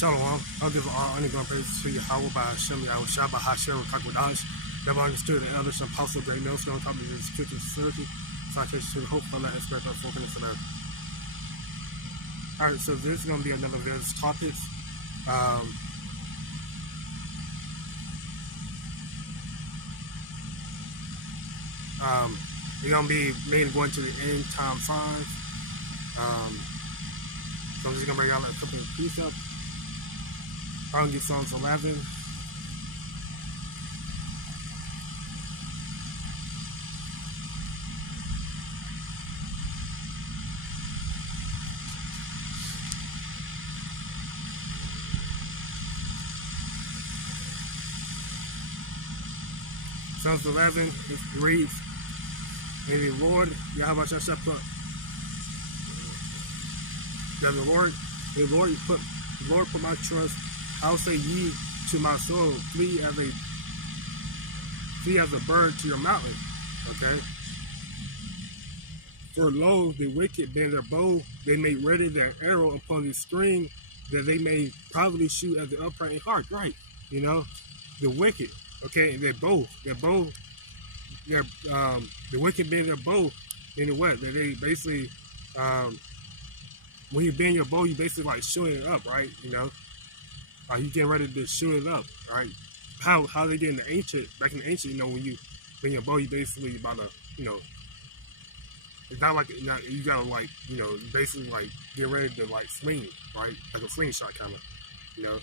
Shalom. I'll give all honor and praise to Yahweh by Hashem, Yahweh Shah, by Hashem, Kakwadash. Never understood the elders and apostles, great millstone, top of the scripture, certainty, citation to the hope, for that aspect of focus and earth. Alright, so this is going to be another various topics. We're going to be mainly going to the end time signs. So I'm just going to bring out a couple of precepts. I'm going to get Psalms 11. Psalms 11, it reads, "May the Lord, Yahweh shall put, that the Lord put my trust. How say ye to my soul, flee as a bird to your mountain." Okay. "For lo, the wicked bend their bow, they make ready their arrow upon the string, that they may probably shoot at the upright in heart." Right. You know, the wicked. Okay, the wicked bend their bow in what? That they basically, when you bend your bow, you basically like shooting it up, right? You know, you getting ready to shoot it up, right? How they did in the ancient, back in the ancient, you know, when you bend your bow, you basically about to, you know, it's not like you gotta like, you know, basically like get ready to like swing, right? Like a slingshot kind of, you know.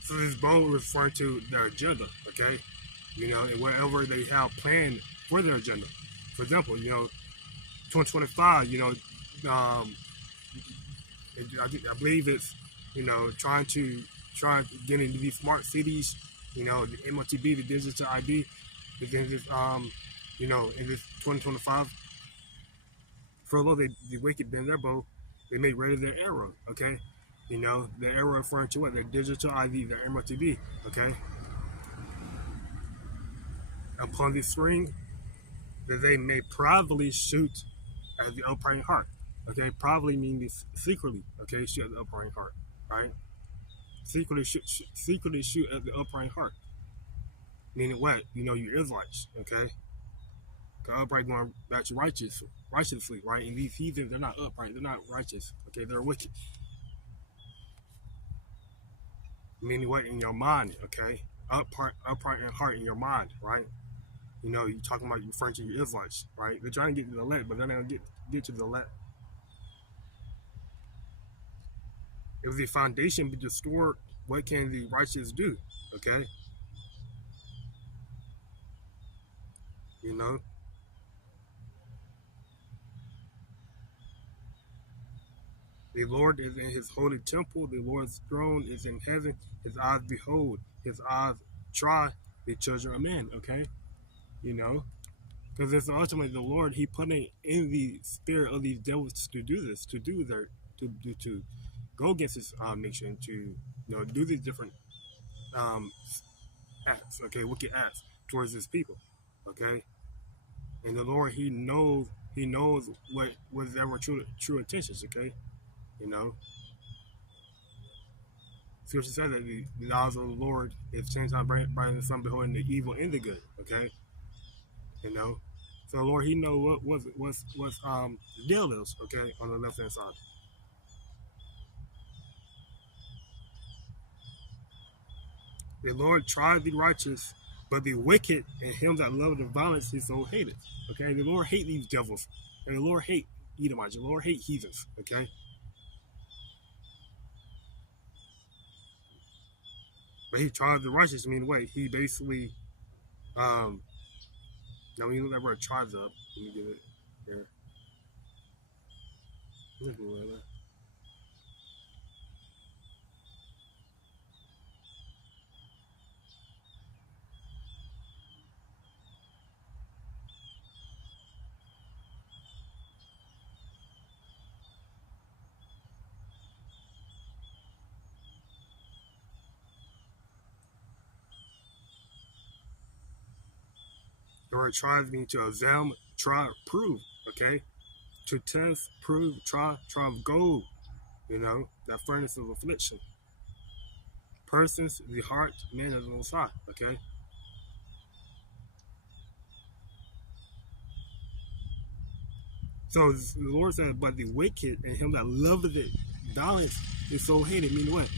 So this bow is referring to their agenda, okay? You know, and whatever they have planned for their agenda. For example, you know, 2025, you know, I believe it's, you know, trying to get into these smart cities, you know, the MOTB, the digital ID, and then this, you know, in this 2025, for although the wicked bend their bow, they make ready their arrow, okay? You know, the arrow referring to what? Their digital ID, their MOTB, okay? Upon the string, that they may privately shoot at the upright heart. Okay, probably means secretly. Okay, shoot at the upright heart, right? Secretly shoot at the upright heart. Meaning what? You know, you Israelites. Okay, the upright going back to righteously, right? And these heathens, they're not upright. They're not righteous. Okay, they're wicked. Meaning what? In your mind. Okay, upright in heart, in your mind, right? You know, you're talking about, you're referring to your Israelites, right? They're trying to get to the elect, but they're not gonna get to the elect. If the foundation be destroyed, what can the righteous do? Okay? You know? The Lord is in his holy temple. The Lord's throne is in heaven. His eyes behold. His eyes try the children of men. Okay? You know? Because it's ultimately the Lord, he put it in the spirit of these devils to do this, to go against his nation, to, you know, do these different acts, okay, wicked acts towards his people, okay. And the Lord, he knows what was their true intentions, okay. You know, Scripture says that the knowledge of the Lord is changed on brighter than sun, beholding the evil and the good, okay. You know, so the Lord, he knows what's the deal is, okay, on the left hand side. The Lord tried the righteous, but the wicked and him that loved the violence he so hated. Okay, the Lord hate these devils, and the Lord hate Edomites. The Lord hate heathens. Okay, but he tried the righteous. I mean, wait, he basically, now when you look at where tribes up, let me get it here. The word tribes means to examine, try, prove. Okay, to test, prove, try, gold. that furnace of affliction. Persons, the heart, man of the Most High. Okay. So the Lord said, but the wicked and him that loveth it, violence is so hated. Meaning what?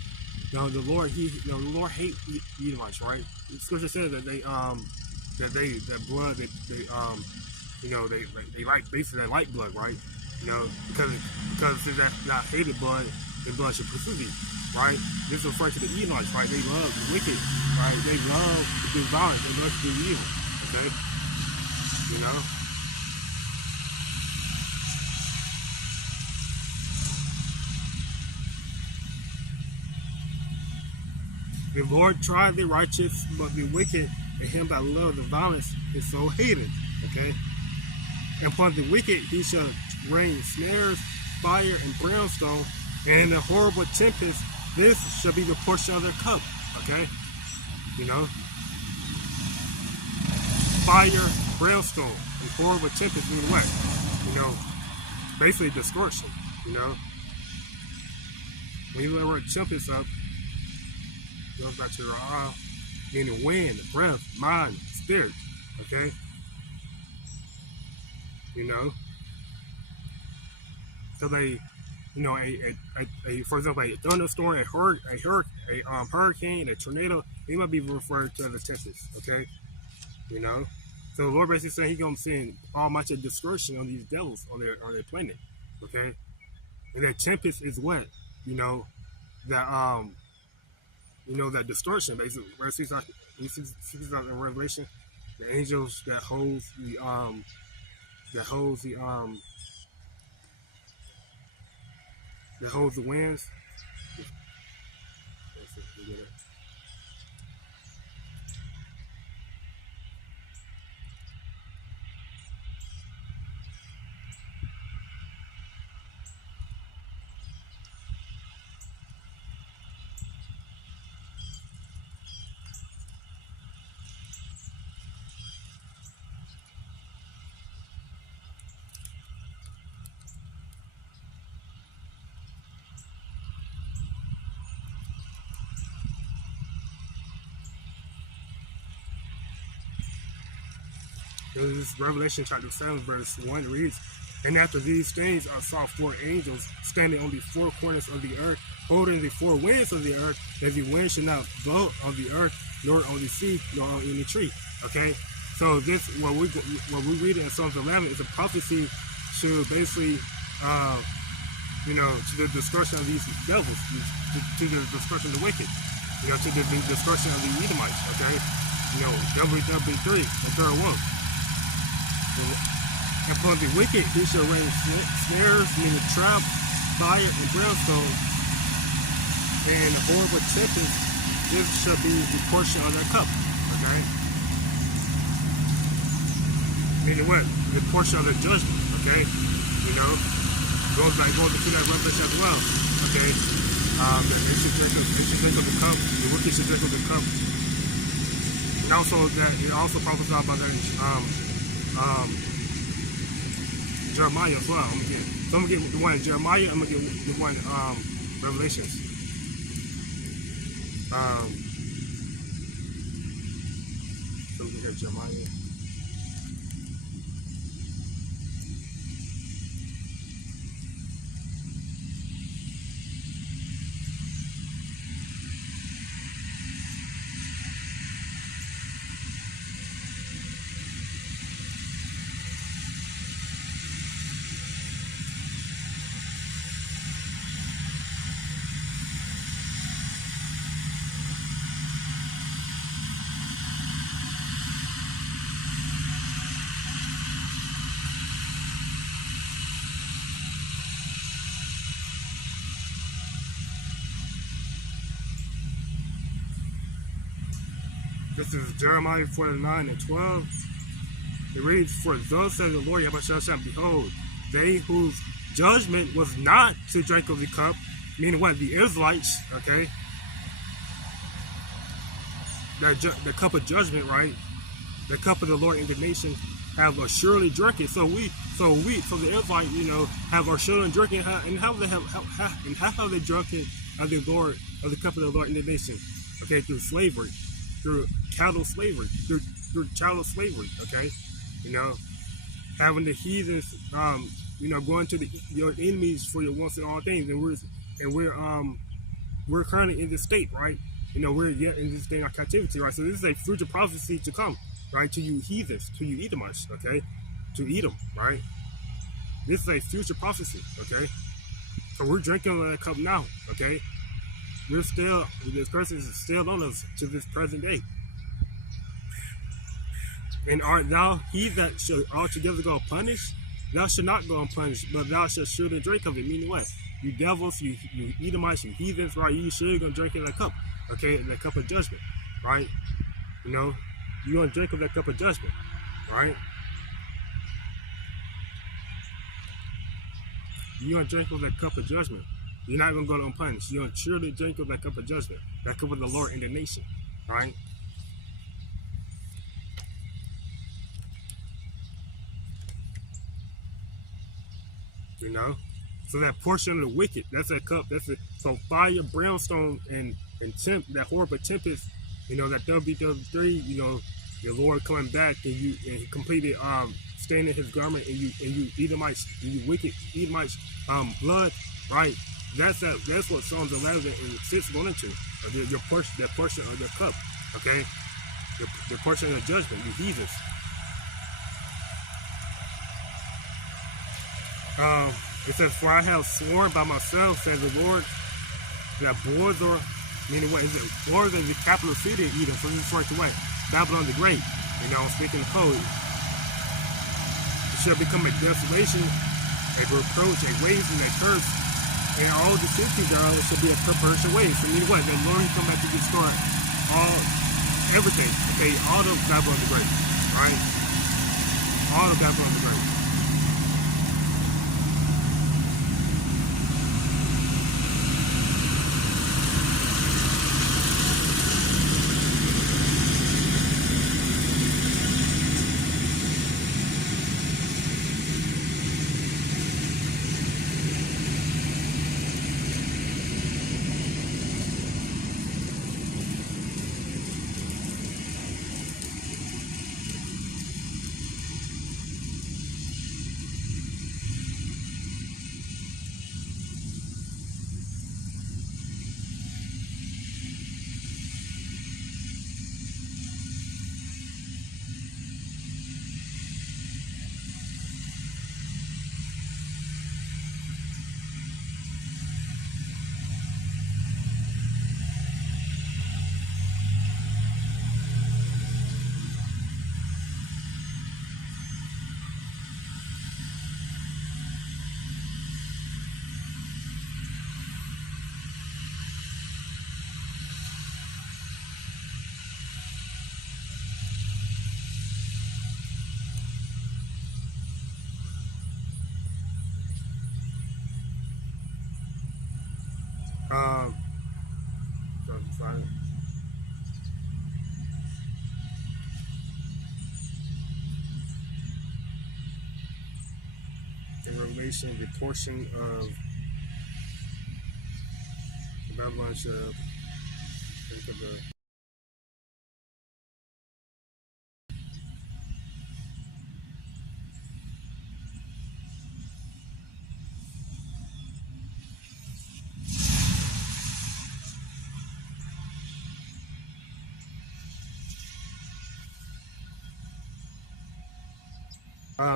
The Lord, the Lord hate Edomites, right? The scripture says that that blood, they like, basically they like blood, right? Because it's that hated blood, the blood should pursue thee, right? This is referring to the Edomites, right? They love the wicked, right? They love to do violence, they love to do evil, okay? You know. The Lord tried the righteous, but the wicked and him that love the violence is so hated. Okay? And upon the wicked he shall rain snares, fire, and brimstone, and in the horrible tempest, this shall be the portion of their cup. Okay? Fire, brimstone, and horrible tempest mean what? Basically destruction. When you let the word tempest up, goes back to your meaning wind, breath, mind, spirit. Okay? So they, for example, a thunderstorm, a hurricane, a tornado, they might be referred to as a tempest. Okay? So the Lord basically saying He's gonna send almighty destruction on these devils on their planet. Okay? And that tempest is what? That distortion, basically, where it sees out in Revelation, the angels that holds the winds. This is Revelation chapter 7, verse 1 reads, and after these things I saw 4 angels standing on the 4 corners of the earth, holding the 4 winds of the earth, that the wind should not blow on the earth, nor on the sea, nor on any tree. Okay? So this, what we read in Psalms 11 is a prophecy to basically, to the destruction of these devils, to the destruction of the wicked, to the destruction of the Edomites. Okay? WW3, the third one. And upon the wicked he shall rain snares, meaning trap, fire, and brimstone, and horrible tempest. This shall be the portion of their cup. Okay? Meaning what? The portion of their judgment. Okay? Goes into that Revelation as well. Okay? They should drink of the cup. The wicked should drink of the cup. And also that it also prophesied about that Jeremiah as well. I'm gonna get the one in Jeremiah. I'm gonna get the one Revelations. So we can get Jeremiah. This is Jeremiah 49 and 12. It reads, for thus says the Lord, Yahweh, behold, they whose judgment was not to drink of the cup, meaning what? The Israelites, okay? The cup of judgment, right? The cup of the Lord indignation, have assuredly drinking. So the Israelites, have assuredly drinking, and how have they drunken of the Lord, of the cup of the Lord in the nation? Okay, through slavery, through cattle slavery, through child slavery. Okay, you know, having the heathens, going to your enemies for your wants and all things, and we're currently in this state, right? We're yet in this state of captivity, right? So this is a future prophecy to come, right? To you heathens, to you Edomites, okay? To Edom, right? This is a future prophecy, okay? So we're drinking that cup now, okay? This curse is still on us to this present day. And art thou he that shall altogether go punished? Thou shalt not go unpunished, but thou shalt surely drink of it. Meaning what? You devils, you Edomites, you heathens, right? You surely gonna drink in that cup, okay? In that cup of judgment, right? You're gonna drink of that cup of judgment, right? You're gonna drink of that cup of judgment. You're not gonna go unpunished. You're gonna surely drink of that cup of judgment, that cup of the Lord and the nation, right? So that portion of the wicked, that's a cup. So fire, brimstone, and that horrible tempest. That WW3. The Lord coming back, and he completed staining his garment, and you Edomites, and you wicked Edomites, blood, right? That's what Psalms 11 and 6 going into. Your portion, that portion of your cup, okay? The portion of the judgment, you heathens. It says, for I have sworn by myself, says the Lord, that Bozor, meaning what is it? Bozor is the capital city of Edom, so this is referring to what? Babylon the Great, speaking of code. It shall become a desolation, a reproach, a waste, and a curse, and all the cities thereof shall be a perversion waste. So meaning what? The Lord will come back to destroy everything, okay? All of Babylon the Great, right? All of Babylon the Great. In Revelation, the portion of the Babylon shall think of the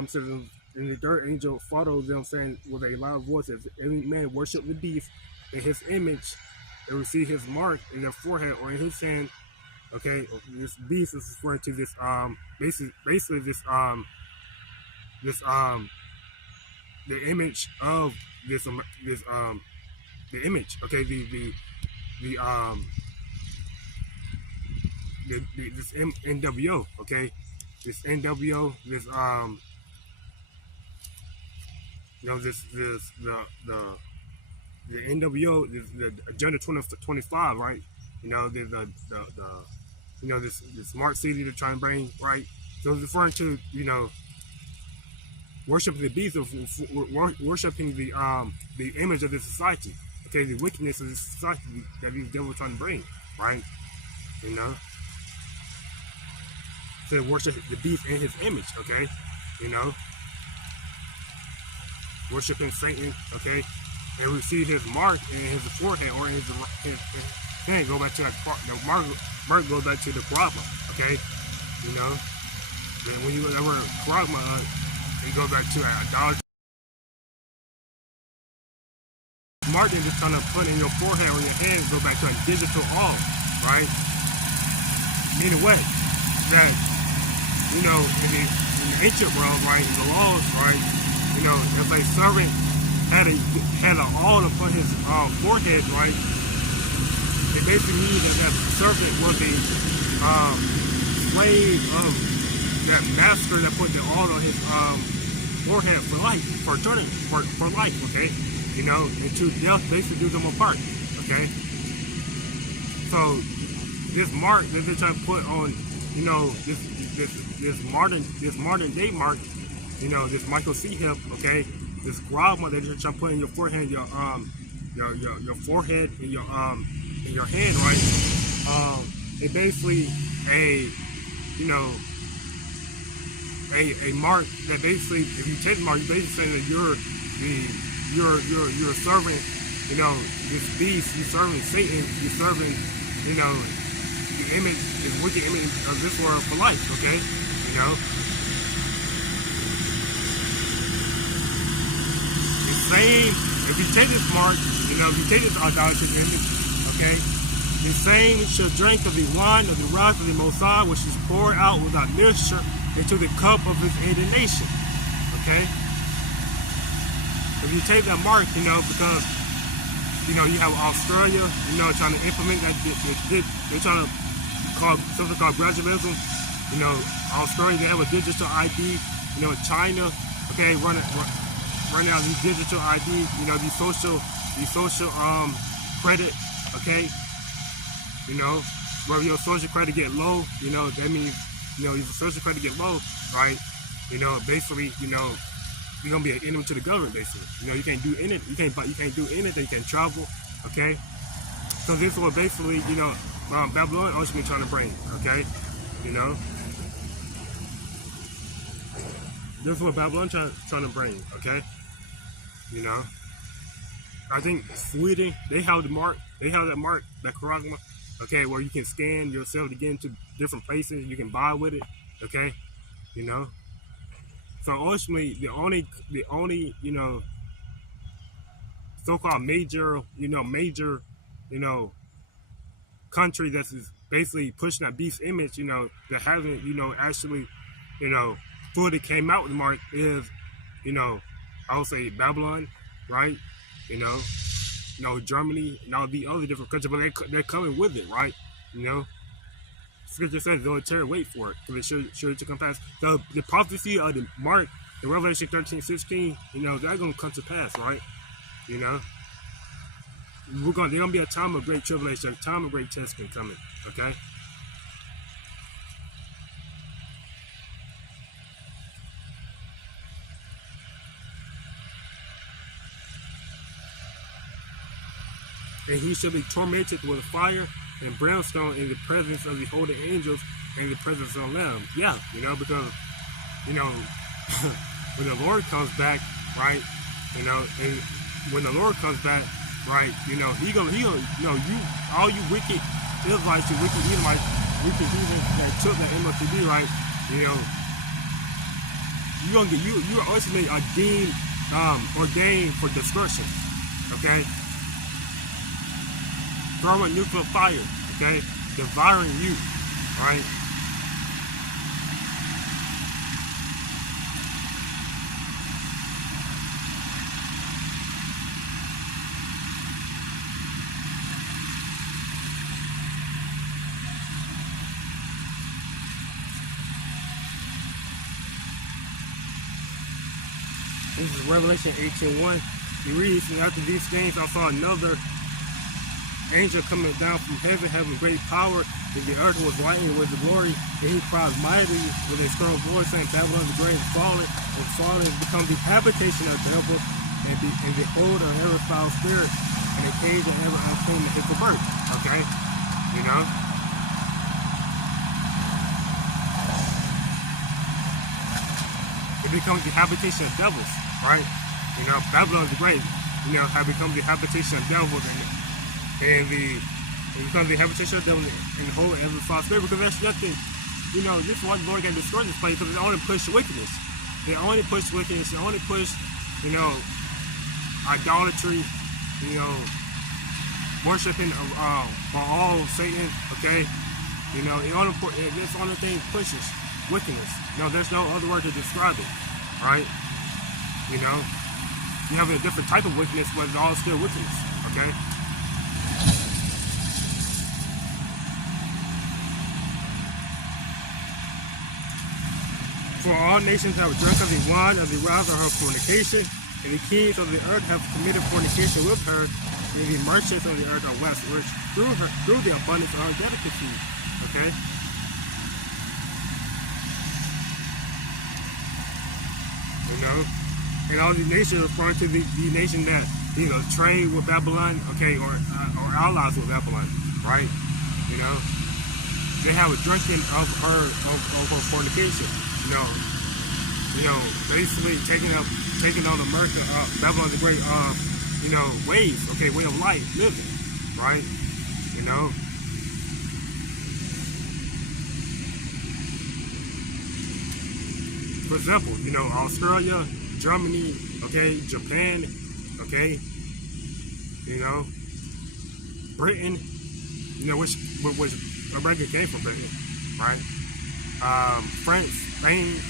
says, and the third angel followed them, saying with a loud voice, if any man worship the beast in his image and receive his mark in their forehead or in his hand, okay, this beast is referring to this basically this the image of this the image, okay, this NWO, okay, this NWO, this the NWO, the Agenda 2025, right? There's this smart city they're trying to bring, right? So it's referring to, worshiping the beast, worshiping the image of the society. Okay, the wickedness of the society that these devils trying to bring, right? You know, to worship the beast in his image. Okay, you know, worshiping Satan. Okay, and we see his mark in his forehead or in his hand. Go back to that part. The mark goes back to the karma. Okay, you know, and when you look at the word karma, it goes back to idolatry. Mark is just trying to put in your forehead or your hands, go back to a digital all, right? Meaning what? That, you know, in the ancient world, right, in the laws, right, you know, if a servant had an all upon his forehead, right, it basically means that servant was a slave of that master that put the all on his forehead for life, for life, okay? You know, and to death basically do them apart, okay? So this mark that they're trying to put on, you know, this modern day mark, you know, this Michael C. hip, okay, this grabma that they're trying to put in your forehead, your forehead and your hand, right? It basically you know, a mark that basically, if you take the mark, you're basically saying that you're serving, you know, this beast, you're serving Satan, you're serving, you know, the image, this wicked image of this world for life, okay? You know? The same, if you take this mark, you know, if you take this idolatry image, okay? The same should drink of the wine of the wrath of the Most High, which is poured out without mixture into the cup of his indignation, okay? If you take that mark, you know, because, you know, you have Australia, you know, trying to implement that, they're trying to call something called gradualism. You know, Australia, they have a digital ID. You know, China, okay, running out these digital ID. You know, these social credit, okay. You know, where your social credit get low, you know, that means, you know, if your social credit get low, right? You know, basically, you know, you're gonna be an enemy to the government, basically. You know, you can't do anything. You can't do anything. You can't travel. Okay. So this is what basically, you know, Babylon ultimately trying to bring. Okay. You know, this is what Babylon trying to bring. Okay. You know, I think Sweden, they have the mark. They have that mark, that charisma. Okay, where you can scan yourself to get into different places. You can buy with it. Okay. You know. So ultimately, the only, you know, so-called major, you know, country that's basically pushing that beast image, you know, that hasn't, you know, actually, you know, fully came out with the mark is, you know, I would say Babylon, right? You know, Germany and all the other different countries, but they're coming with it, right? You know. Scripture says they'll tear wait for it because it sure to come past. The prophecy of the mark in Revelation 13:16, you know, that's gonna come to pass, right? You know, there's gonna be a time of great tribulation, a time of great testing coming. Okay. And he shall be tormented with fire and brimstone in the presence of the holy angels and the presence of the Lamb. Yeah, you know, because, you know, when the Lord comes back, right, you know, and when the Lord comes back, right, you know, he gonna, you know, all you wicked Israelites, you wicked Edomites, wicked heathens that took the MLTB, right, you know, you are ultimately ordained for destruction, okay? Throwing nuclear fire, okay? Devouring you, right? This is Revelation 18:1. He reads, and after these things I saw another angel coming down from heaven, having great power, and the earth was lightened with the glory, and he cried mightily with a strong voice, saying, Babylon the great is fallen, and fallen has become the habitation of the devil, and behold, of every foul spirit, and a cage of every unclean and hateful bird. Okay? You know? It becomes the habitation of devils, right? You know, Babylon the great, you know, have become the habitation of devils, and it becomes the habitation of devils and the whole every false spirit, because there's nothing, you know, this is why the Lord can destroy this place, because they only push wickedness. They only push wickedness, they only push, you know, idolatry, you know, worshiping all Satan, okay? You know, this only thing pushes wickedness. You know, there's no other word to describe it, right? You know, you have a different type of wickedness, but it's all still wickedness, okay? For all nations have drunk of the wine of the wrath of her fornication, and the kings of the earth have committed fornication with her, and the merchants of the earth are westward through the abundance of her delicacy. Okay? You know? And all the nations referring to the nation that, you know, trade with Babylon, okay, or allies with Babylon, right? You know? They have a drinking of her fornication. You know, basically taking on America, Babylon the Great, you know, ways, okay, way of life, living, right? You know. For example, you know, Australia, Germany, okay, Japan, okay, you know, Britain, you know, which America came from Britain, right? France, Spain,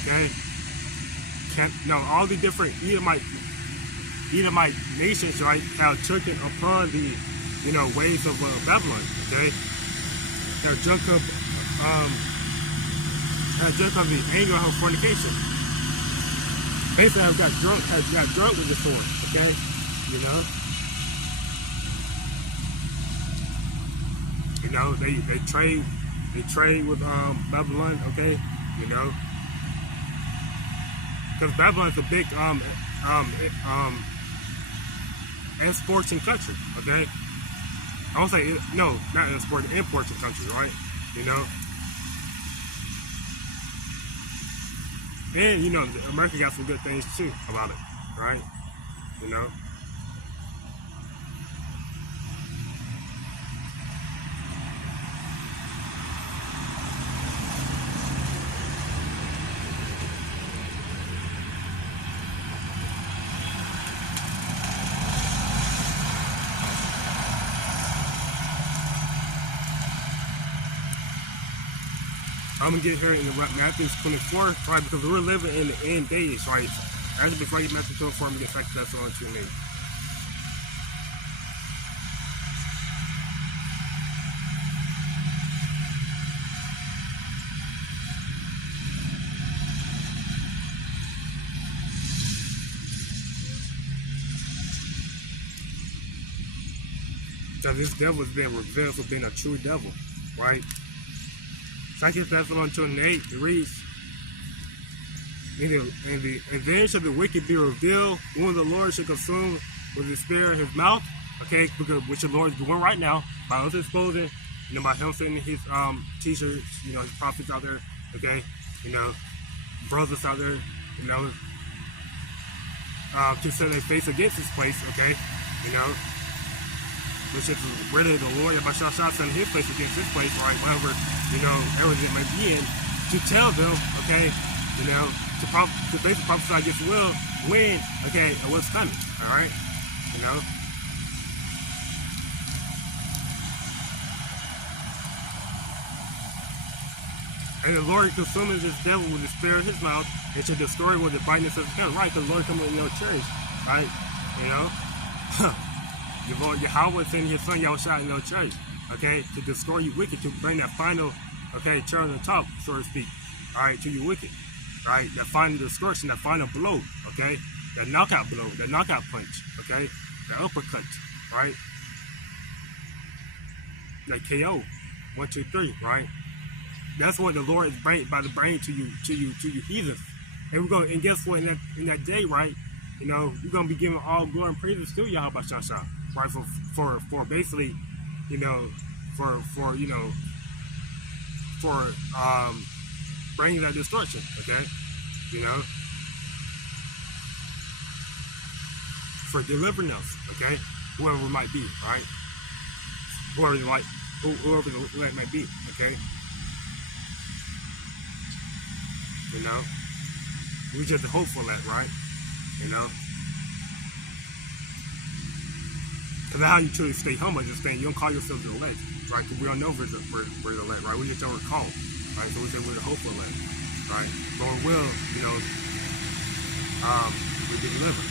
okay, all the different Edomite nations, right, have taken upon the, you know, ways of Babylon, okay. They're drunk of the anger of fornication. Basically, have got drunk with the sword, okay, you know. You know, they trade with Babylon, okay, you know, because Babylon is a big exporting country, okay. I won't say no, not exporting, importing country, right? You know, and you know, America got some good things too about it, right? You know. I'm gonna get here in Matthew 24, right? Because we're living in the end days, right? Actually, before I get Matthew 24, I'm gonna get back to that on 2 minutes. So this devil is being revealed for being a true devil, right? 2 Thessalonians 2:8, it reads, and then shall the wicked be revealed, whom the Lord shall consume with the spirit of his mouth, okay, because which the Lord is doing right now, by us exposing, you know, by him sending his teachers, you know, his prophets out there, okay, you know, brothers out there, you know, to set their face against this place, okay, you know, which is really the Lord by shots in his face against this place, right? Whatever, you know, everything may be in, to tell them, okay, you know, to basically prophesy against will, when, okay, and what's coming, all right, you know. And the Lord consumes this devil with the spirit of his mouth, and shall destroy with the brightness of his hand, right? Because the Lord coming in your church, right? You know. The Lord Yahweh sending his son Yahushua in your church, okay, to destroy you wicked, to bring that final, okay, turn on the top, so to speak, all right, to you wicked, right, that final destruction, that final blow, okay, that knockout blow, that knockout punch, okay, that uppercut, right, like KO, 1, 2, 3, right? That's what the Lord is about to bring to you heathens. And we're going, and guess what? In that day, right? You know, we're gonna be giving all glory and praises to Yahweh Shasha, right? For basically, you know, for bringing that destruction, okay? You know, for delivering us, okay? Whoever it might be, right? Whoever it might be, okay? You know, we just hope for that, right? You know, because that's how you truly stay humble. Just saying, you don't call yourself the elect, right? Because we don't know we're the elect, right? We just don't recall, right? So we say we're the hopeful elect, right? Lord will, you know, we be delivered.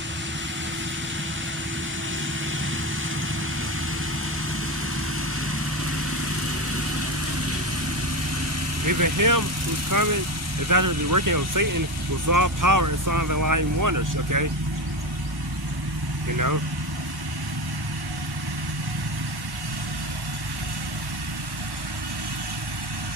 Even him who's coming is after the working of Satan with all power and signs and lying wonders, okay? You know?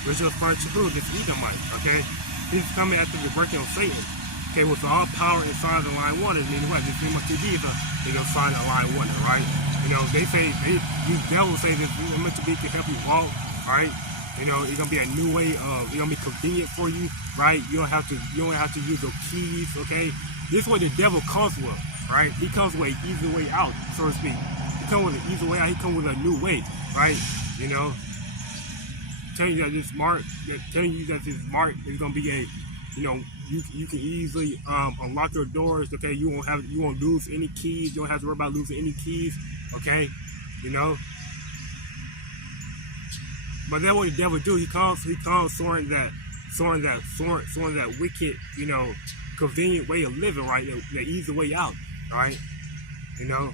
Which was referring to who? This Edomite, okay? He's coming after the working of Satan, okay, with all power and signs and lying wonders. Meaning what? This thing must be the sign and lying wonder, right? You know, they say, these devils say this is meant to be to help you walk, right? You know, it's gonna be a new way of, it's gonna be convenient for you, right? You don't have to use those keys, okay? This is what the devil comes with, right? He comes with an easy way out, so to speak. He comes with an easy way out, he comes with a new way, right? You know, telling you that this mark is gonna be a, you know, you can easily unlock your doors, okay? You won't lose any keys, you don't have to worry about losing any keys, okay? You know. But that's what the devil do. He comes soaring that wicked, you know, convenient way of living, right? The easy way out, right? You know,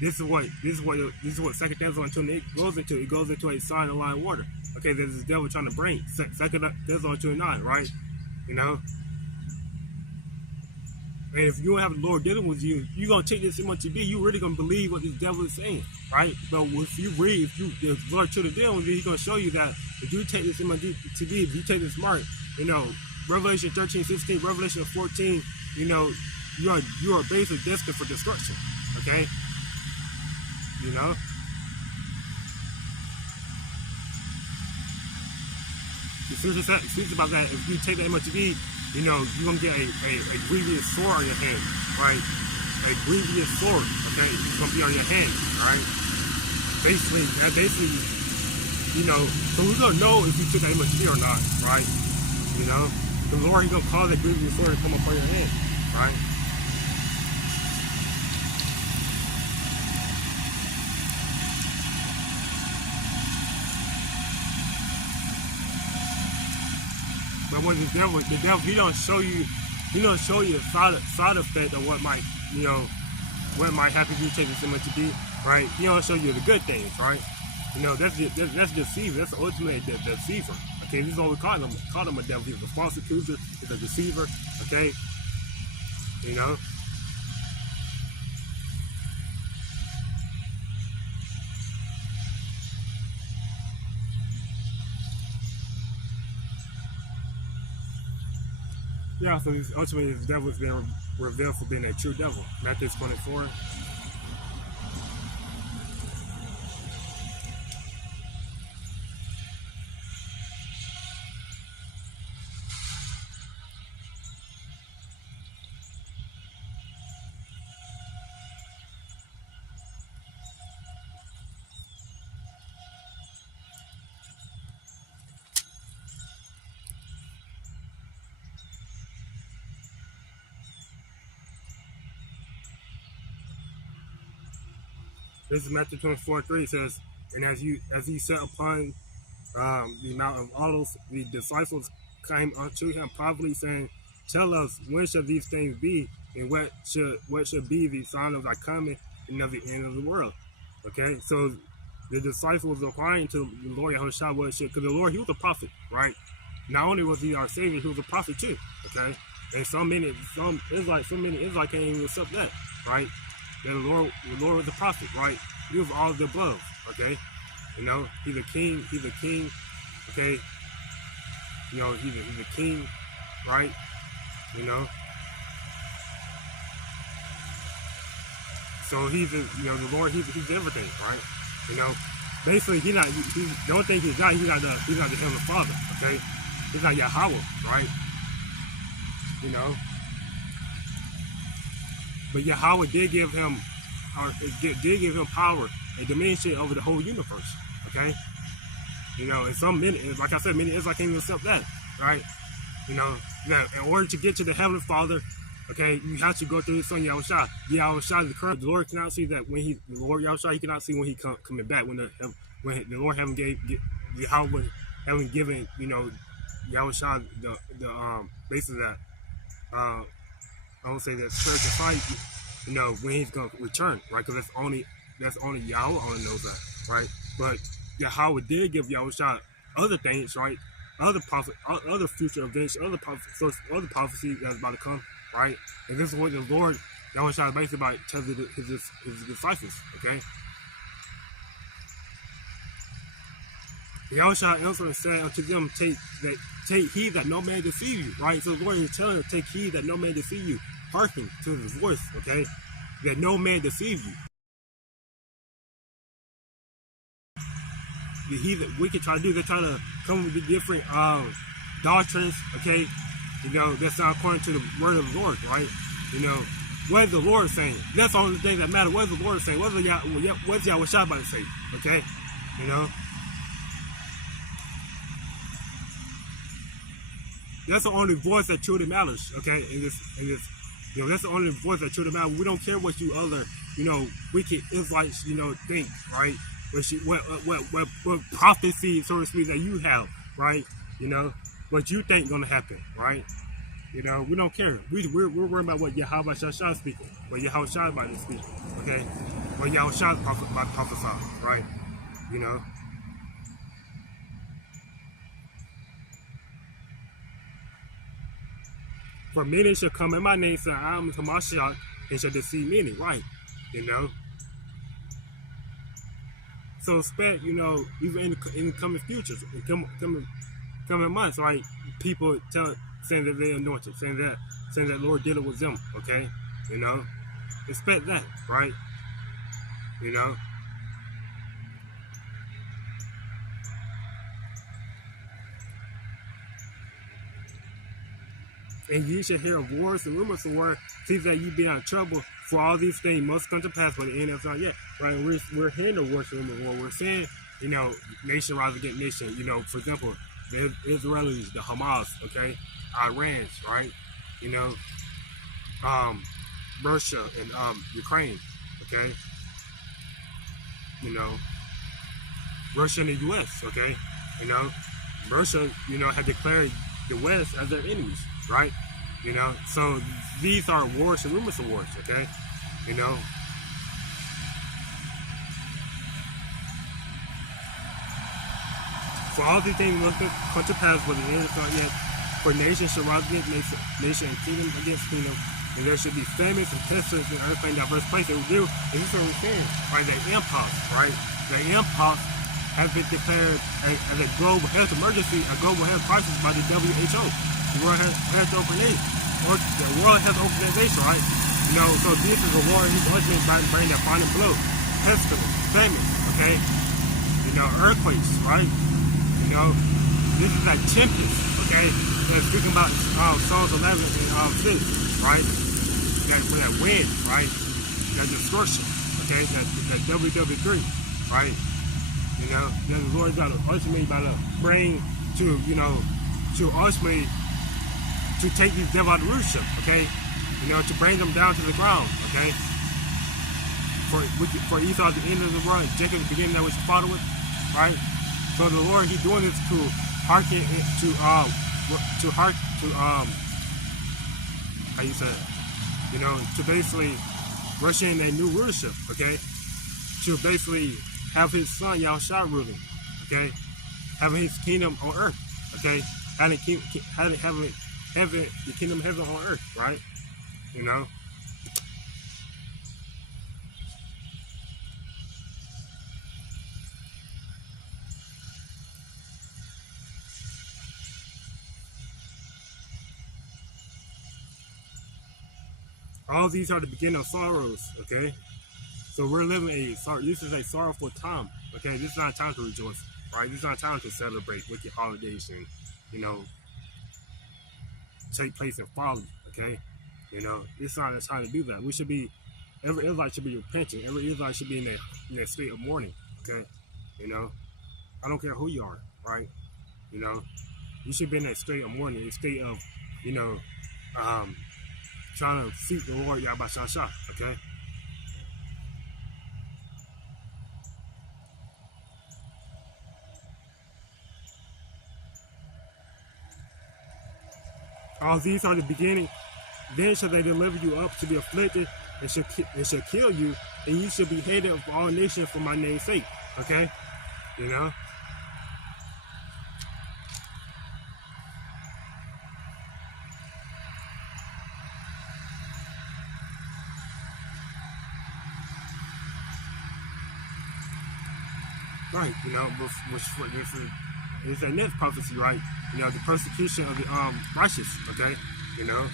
this is what 2 Thessalonians 2 goes into. It goes into a sign of lying water. Okay, there's this devil trying to bring 2 Thessalonians 2:9, right? You know. And if you don't have the Lord dealing with you, you're going to take this much to be. You're really going to believe what this devil is saying, right? But if you read, if the Lord truly dealing with you, he's going to show you that if you take this much to be, if you take this mark, you know, Revelation 13:16, Revelation 14, you know, you are basically destined for destruction, okay? You know? It speaks about that. If you take that much to be, you know, you're going to get a grievous sword on your hand, right? A grievous sword, okay? It's going to be on your hand, right? Basically, you know, so we're going to know if you took that much fear or not, right? You know, the Lord, he's going to cause that grievous sword to come up on your hand, right? But when the devil, he don't show you the side effect of what might, you know, what might happen if you take this much to be, right? He don't show you the good things, right? You know, that's deceiver. That's ultimately the deceiver. Okay, this is what we call him. Call him a devil. He's a false accuser. He's a deceiver. Okay, you know. Yeah, so ultimately the devil is being revealed for being a true devil. Matthew 24. This is Matthew 24:3. It says, and as he sat upon the Mount of Olives, the disciples came unto him privately, saying, "Tell us, when shall these things be, and what should be the sign of thy coming and of the end of the world?" Okay, so the disciples are crying to the Lord Yahushua what should, because the Lord, he was a prophet, right? Not only was he our Savior, he was a prophet too. Okay, and so many Israelites can't even accept that, right? That the Lord was a prophet, right? He was all of the above, okay? You know, he's a king. He's a king. Okay. You know, he's a king, right? You know. So he's a, you know, the Lord. He's everything, right? You know. Basically, he's not. The only thing he's not the Heavenly Father. Okay. He's not Yahweh, right? You know. But Yahweh did give him, did give him power and dominion over the whole universe. Okay. You know, and like I said, many Israelites can't even accept that, right? You know, now in order to get to the Heavenly Father, okay, you have to go through His Son Yahushua. Yahushua is the current. The Lord cannot see that when the Lord Yahushua, He cannot see when He coming back. When the Lord haven't given, you know, Yahushua the basically that I don't say that spiritual sight, you know, when He's gonna return, right? Because that's only Yahweh only knows that, right? But Yahweh did give Yahushua other things, right? Other future events, other prophecies that's about to come, right? And this is what the Lord Yahushua is basically about telling his disciples, okay? Yahushua also said unto them, take heed that no man deceive you, right? So the Lord is telling them, take heed that no man deceive you. Hearken to His voice, okay? That no man deceive you. We can try to do, they're trying to come with different doctrines, okay? You know, that's not according to the word of the Lord, right? You know, what is the Lord saying? That's the only thing that matters. What is the Lord saying? What's Yahweh about to say, okay? You know? That's the only voice that truly matters, okay? In this, you know, that's the only voice that truly matters. We don't care what you other, you know, wicked Israelites, you know, think, right? What prophecy, so to speak, that you have, right? You know, what you think gonna happen, right? You know, we don't care. We're worried about what Yahweh Shah is speaking, what Yahweh Shah about to speak, okay? What Yahweh Shah is about to prophesy, right? You know. For many shall come in my name, saying, I am Hamashiach, and shall deceive many, right? You know. So expect, you know, even in coming futures, in coming months, right? People saying that they're anointed, saying that Lord did it with them, okay? You know, expect that, right? You know. And ye shall hear of wars and rumors of war. See that ye be out of trouble, for all these things must come to pass, but the end is not yet. Right? And we're hearing the wars and rumors of war. We're saying, you know, nation rise against nation. You know, for example, the Israelis, the Hamas, okay, Iran's, right? You know, Russia and Ukraine, okay. You know, Russia and the U.S., okay. You know, Russia, you know, had declared the West as their enemies, right? You know, so these are wars and rumors of wars, okay? You know. For all these things must come to pass, but the end is not yet. For nation shall rise against nation, and kingdom against kingdom, and there should be famines and pestilence in earth and diverse places. And this is what we're saying, right? The impulse, right? The impulse has been declared as a global health emergency, a global health crisis by the WHO, the World Health Organization, right? You know, so this is a war He's ultimately by bringing that final blow, pestilence, famine, okay? You know, earthquakes, right? You know, this is like tempest, okay? That's speaking about Psalms 11 and 6, right? That wind, right? That destruction, okay? That WW3, right? You know, then the Lord got to ultimately bring to, you know, to ultimately to take these devil out of rulership, okay? You know, to bring them down to the ground, okay? For Esau at the end of the world, Jacob at the beginning that was father with, right? So the Lord, He's doing this to hearken how you say it? You know, to basically rush in a new rulership, okay? To basically have His Son Yahushua ruling, okay? Having His kingdom on earth, okay? Having the kingdom of heaven on earth, right? You know. All these are the beginning of sorrows, okay? So we're living this is a sorrowful time, okay? This is not a time to rejoice, right? This is not a time to celebrate wicked holidays and, you know, take place in folly, okay? You know, it's not a time to do that. We should be, every Israelite should be repenting. Every Israelite should be in that state of mourning, okay? You know, I don't care who you are, right? You know, you should be in that state of mourning, a state of, you know, trying to seek the Lord Yabashasha, okay? All these are the beginning. Then shall they deliver you up to be afflicted, and shall kill you, and you shall be hated of all nations for my name's sake. Okay? You know? Right, you know, which this is the next prophecy, right? You know, the persecution of the righteous, okay? You know?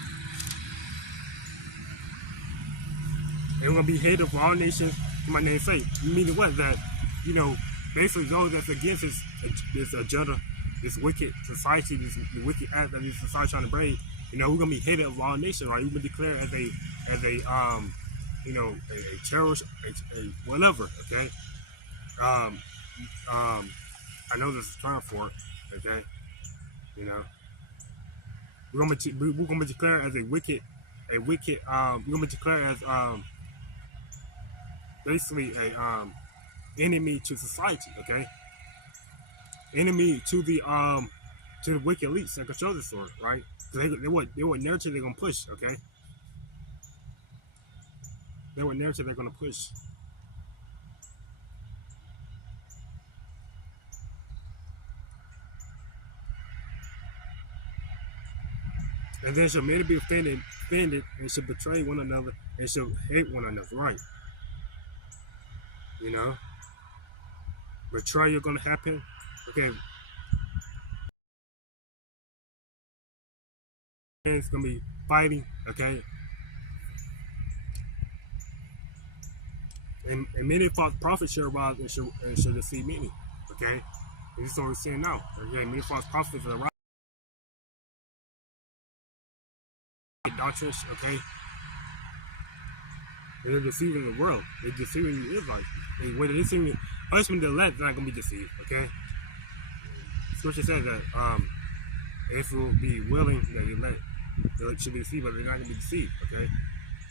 And we're gonna be hated for all nations for my name's sake. Meaning what? That, you know, basically those that's against this agenda, this wicked society, this wicked act that this society trying to bring, you know, we're gonna be hated of all nations, right? We've been declared as a you know, a terrorist, a whatever, okay? I know there's a term for it, okay? You know, we're gonna be declared as a wicked, we're gonna be declared as basically a enemy to society, okay? Enemy to the wicked elites that control the sword, right? They what narrative they're gonna push, okay? They what narrative they're gonna push. And then shall many be offended, and shall betray one another, and shall hate one another, right? You know, betrayal gonna happen. Okay, it's gonna be fighting. Okay, and many false prophets shall arise and shall deceive many. Okay, and this is what we're seeing now. Okay, many false prophets are arising. Doctrines. Okay, and they're deceiving the world. They're deceiving the Israelites. When they're deceiving, husband the elect, they're not gonna be deceived. Okay, Scripture says that if it will be willing that the elect should be deceived, but they're not gonna be deceived. Okay,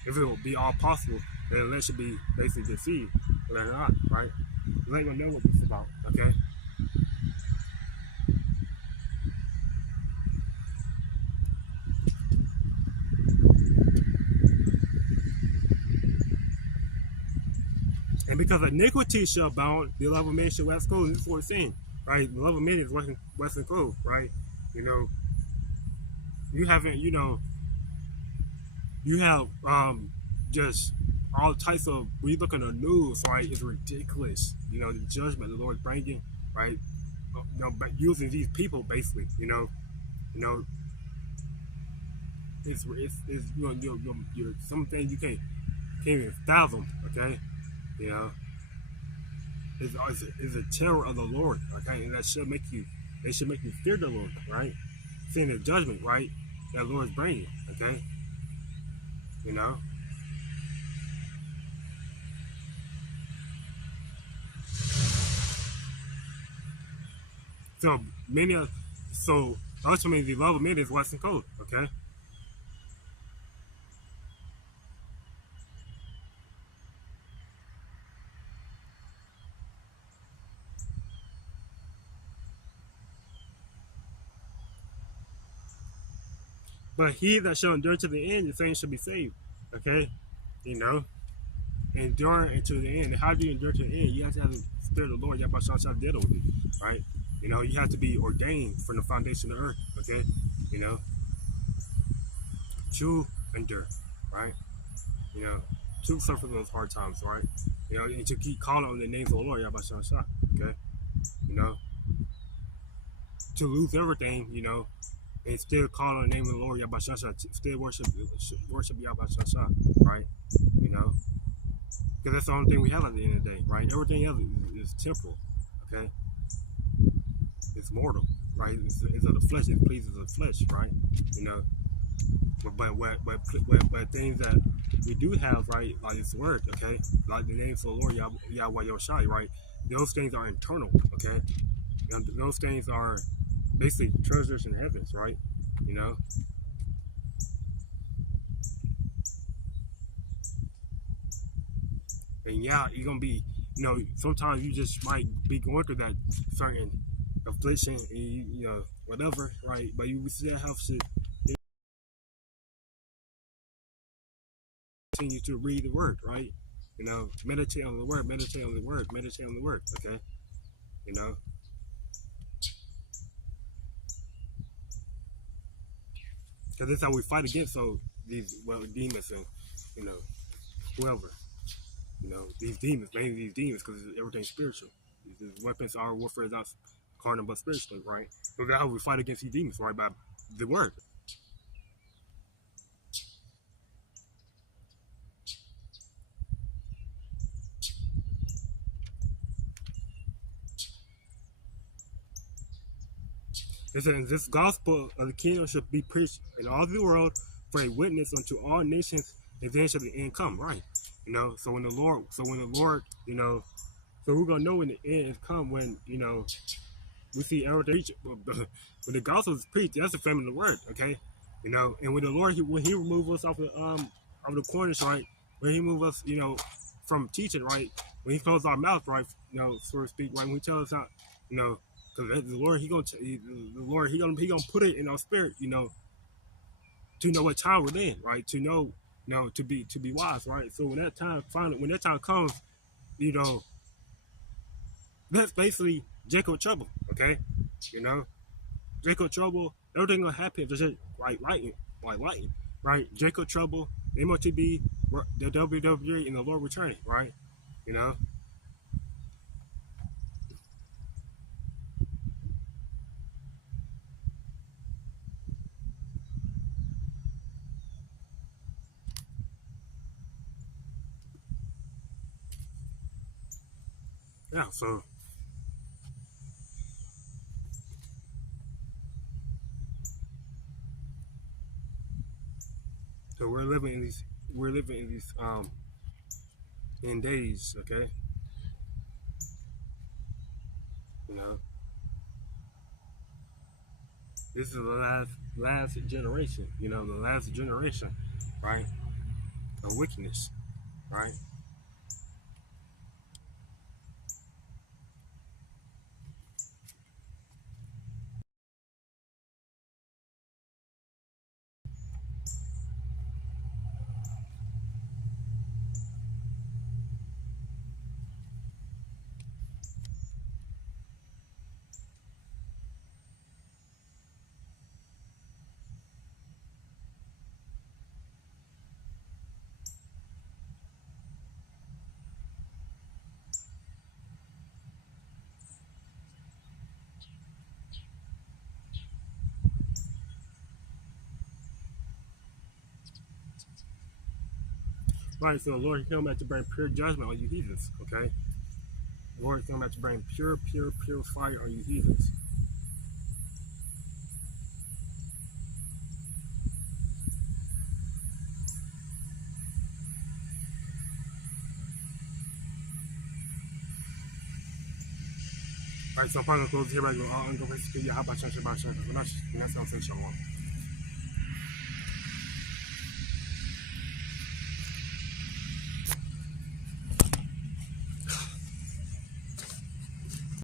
if it will be all possible, then the elect should be basically deceived, but they're not. Right? They ain't gonna know what this is about. Okay. And because iniquity shall abound, the love of men shall wax cold. This is what it's saying, right? The love of men is waxing cold, right? You know, you haven't, you know, you have just all types of, when you look at the news, right, it's ridiculous. You know, the judgment the Lord's bringing, right? You know, using these people basically, you know, it's you're some things you can't even fathom, okay? You know, it's a terror of the Lord, okay? And that should make you, they should make you fear the Lord, right? Seeing the judgment, right? That Lord's bringing, okay? You know? So ultimately the love of men is waxing cold, okay? But he that shall endure to the end, the same shall be saved, okay? You know? Endure until the end. And how do you endure to the end? You have to have the Spirit of the Lord, Yabashasha dead with you, right? You know, you have to be ordained from the foundation of the earth, okay? You know? To endure, right? You know, to suffer those hard times, right? You know, and to keep calling on the names of the Lord, okay? You know, to lose everything, you know, and still call on the name of the Lord Yabashasha, still worship Yabashasha, right? You know, because that's the only thing we have at the end of the day, right? Everything else is temporal, okay? It's mortal, right? It's of the flesh. It pleases the flesh, right? You know, but things that we do have, right? Like His word, okay? Like the names of the Lord Yahweh Yoshai, right? Those things are internal, okay? And those things are basically treasures in heavens, right? You know, and yeah, you're gonna be, you know, sometimes you just might be going through that certain affliction, and you know, whatever, right? But you still have to continue to read the word, right? You know, meditate on the word, meditate on the word, meditate on the word, okay? You know, because that's how we fight against these demons and, you know, whoever, you know, these demons, mainly these demons, because everything's spiritual. These weapons, our warfare is not carnal but spiritual, right? So that's how we fight against these demons, right? By the word. It says, this gospel of the kingdom should be preached in all the world for a witness unto all nations, and then shall the end come, right? You know, so when the Lord, you know, so we're gonna know when the end is come, when, you know, we see everything. When the gospel is preached, that's the family of the word, okay? You know, and when the Lord, when He remove us off the corners, right? When He move us, you know, from teaching, right? When He close our mouth, right? You know, so to speak, right? When He tell us not, you know, because the Lord, He gonna put it in our spirit, you know, to know what time we're in, right? To know, you know, to be wise, right? So when that time comes, you know, that's basically Jacob trouble, okay? You know, Jacob trouble, everything gonna happen just like lightning, right? Jacob trouble, MOTB, the WWE, and the Lord returning, right? You know, yeah. So we're living in these in days, okay? You know, this is the last generation, you know, the last generation, right? Of wickedness, right? Right, so the Lord is coming back to bring pure judgment on you heathens, okay? The Lord is coming back to bring pure fire on you heathens. Right, so I'm probably gonna close here. I'm gonna go execute your how about Shabbat Shalom. That's how I'm saying Shalom.